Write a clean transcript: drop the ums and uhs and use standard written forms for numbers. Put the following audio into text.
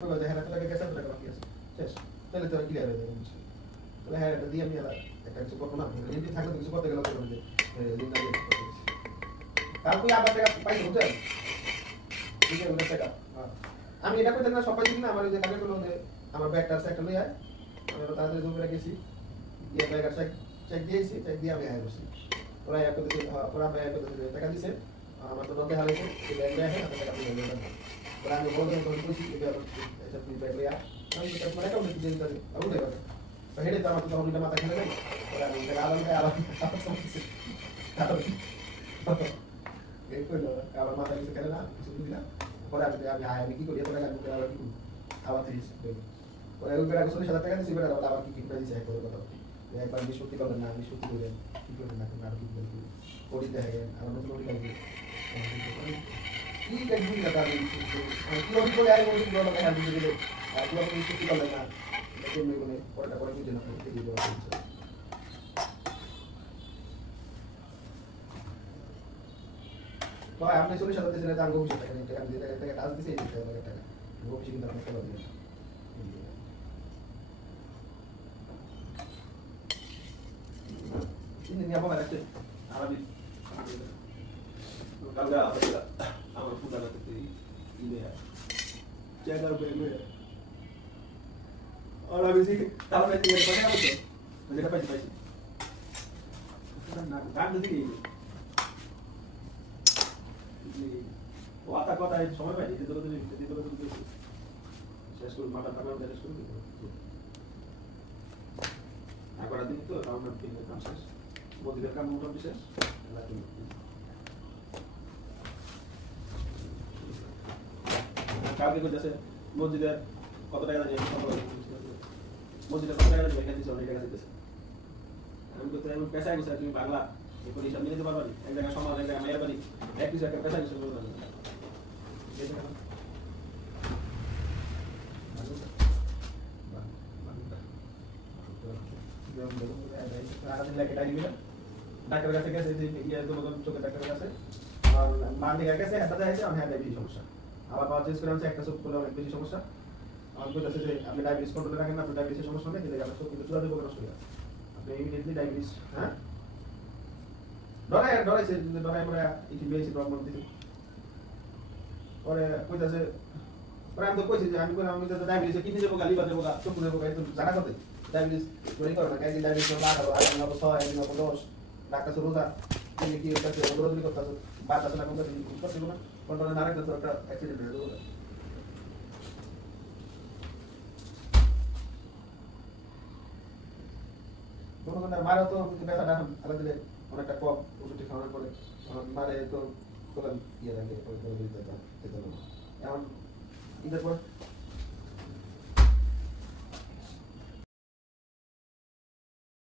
Lo de dejar la que hacer otra cosa. শেষ তাহলে তো ক্লিয়ার হয়ে যাবে তাহলে হ্যাঁ এটা দিয়ে আমি একটা কিছু করবো না এমনি থাকলে তো কিছু করতে গেলে করবো যে দিন না কালকে আবার টাকা পাই বুঝছেন ঠিক আছে টাকা আমি এটা করতে না সবাই দিন না আমার যে টাকা গুলো আমার ব্যাগটা একটা লই আয় আমি তাড়াতাড়ি জমে রেখেছি দিয়ে ব্যাগটা চেক দিয়েছি চেক দিয়ে আমি আয় বসি ওরা এক করতে ওরা ব্যাগ করতে টাকা দিয়েছে আমার তো নকে হারাইছে এই ব্যাগ ব্যাগ আছে টাকা দিয়ে দেবেন ওরা আমি বললাম তো কইছি এই ব্যাগ এটা তুই ব্যাগ লিয়া আমি তো মানে কাউকে দিয়ে দিতে আবু দেব তো হেডে তো আমার তো হলিটা মাথা খেলে নাই ওরা আমি আলাদা এই কইলো আবার মাথা কিছু খেলে না কিছু বুঝি না পরে আমি কি করি পরে আমি আবার কি আবার 30 দেব পরে ওই বেড়া 40,000 টাকা দিছি বেড়া আবার কি করে দিছে একবার কথা একবার নিশুতি করলেন না নিশুতি করেন কি করেন না আর কি বলবো ওড়ি দেখেন আর নতুন ওড়ি লাগবে কি দেখবি না তার কি ওড়ি বলে আর ওড়ি বলে না হাতে দিলে আর কি আপনি নিশুতি করলেন না দেখেন বলে পরেটা পরে বুঝে না কি দিব ভাই আপনি 40,000 দিয়েছেন এটা আঙ্গো বিষয় টাকা টাকা দিয়ে টাকা টাকা দিয়েছে এই টাকা টাকা গোপি কিন্তু আপনি টাকা দিবেন ini apa ada sih Arabi kalau apa ya আমার পুরা রাতে ইনে জায়গা বেমে আর আমি সি তাহলে কি করে পাবো তো যেটা পাইছি না গান দিই ও আতা কথা সময় পাই দিতে শেষ করে মাথা টাকা দিয়ে শেষ করে একবার দিন তো রাউন্ড আপ করে কাম শেষ মধ্যে কাম মোটামুটি শেষ কালকে কই যাচ্ছে মসজিদে কত টাকা লাগে মসজিদে কত টাকা লাগে এখানে চলে টাকা দিতেছে আমি তো তেমন পয়সা গেছে তুমি বাংলা এই কোন হিসাব নিতে পারবা এক জায়গা সমাজ এক জায়গা মায়ের বাড়ি এক কিছু একটা পয়সা গেছে বলতে পারবে ডাক্তার কাছে গেছে ইয়ে দুটো চোখে ডাক্তার কাছে আর মান দিকে গেছে হাতে আছে আমি হ্যাঁ বেশি সমস্যা আবার পাওয়ার চেঞ্জ করে আছে একটা চোখ করলে অনেক বেশি সমস্যা আমার বলতেছে যে আপনি ডায়াবেটিস কন্ট্রোলে রাখেন না আপনার ডায়াবেটিসের সমস্যা নেই কিন্তু আপনার চোখ কিন্তু চূড়া দেবো নষ্ট হয়ে আপনি ইমিডিয়েটলি ডায়াবেটিস হ্যাঁ ডরাইছে ডরাই পরে ইটি বেশি প্রবলেম দিতে পরে কইতাছে পরে আমি তো কইছি যে আমি তো ডায়াবেটিস কিডনি দেবো গালি বাদে বোকা চোখ দেবো গাই তো জানা করতে ডায়াবেটিস তৈরি করো না কাইদিন ডায়াবেটিস লাগাবো আর আমি 6 আমি 10 ডাক্তার রোজা তুমি কি করতে রোজা করতে বাত আসলে কোন করতে না কোন না রাখতে তো একটা অ্যাক্সিডেন্ট হয়ে যাবে কোনো মারা তো ব্যথাটা আলাদা দিলে অনেকটা কম ওষুধ খাওয়ানোর পরে মারে তো ইয়ে লাগে পরে দিতে এখন ঈদের পর